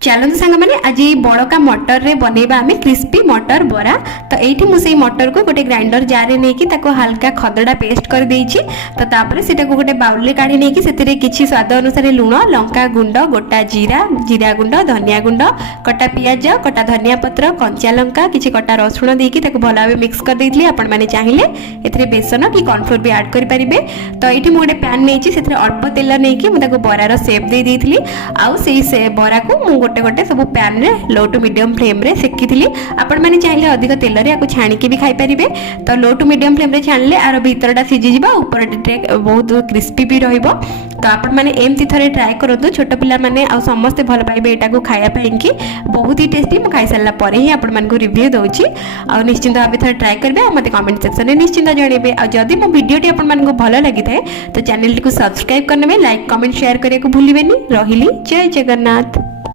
चलते सांग मैंने आज बड़का मटर रे बनैबा आमे क्रिस्पी मटर बरा। तो ये मुझे मटर को गोटे ग्राइंडर जार नहीं हल्का खदड़ा पेस्ट कर देइछि। तो तापर सेटा को गोटे बाउल रे काढी नहीं कि किछि स्वाद अनुसार लुण लंका गुंड गोटा जीरा जीरा गुंड धनिया गुंड कटा पियाज कटा धनिया पत्र कंचा लंका किछि कटा रसुण देकी ताको भल भाव मिक्स कर देइथि। आपण माने चाहिए एथिरे बेसन कि कॉर्नफ्लोर भी ऐड करि परिबे। तो ये गोटे पैन नहीं से अल्प तेल नहीं कि बरार सेप दे देइथिली। आउ से बरा को गोटे गोटे सब पैन रे लो टू मीडियम फ्लेम रे सेकी थी। आपण मैंने चाहिए अधिक तेल रे आपको छाणिकी भी खाई पारिबे। तो लो टू मीडियम फ्लेम रे छाणले आर भीतरटा सिझी जिबा ऊपर बहुत क्रिस्पी भी रहिबो। तो आपण मैंने एमती थरे ट्राए करंतु छोट पिला माने आ समस्ते भल पाइबे एटा को खाया ପାଇଁ कि बहुत ही टेस्टी। मु खाई सारा पर ही आपण मानको रिव्यू दउची। आ निश्चिंत भाबे थरे ट्राए करबे आ मते कमेंट सेक्शन रे निश्चिंत जणेबे। आ जदी मो वीडियोटी आपण मानको भल लागि थाए तो चैनल को सब्सक्राइब करनेबे लाइक कमेंट शेयर करिया को भूलिबेनी। रहिली जय जगन्नाथ।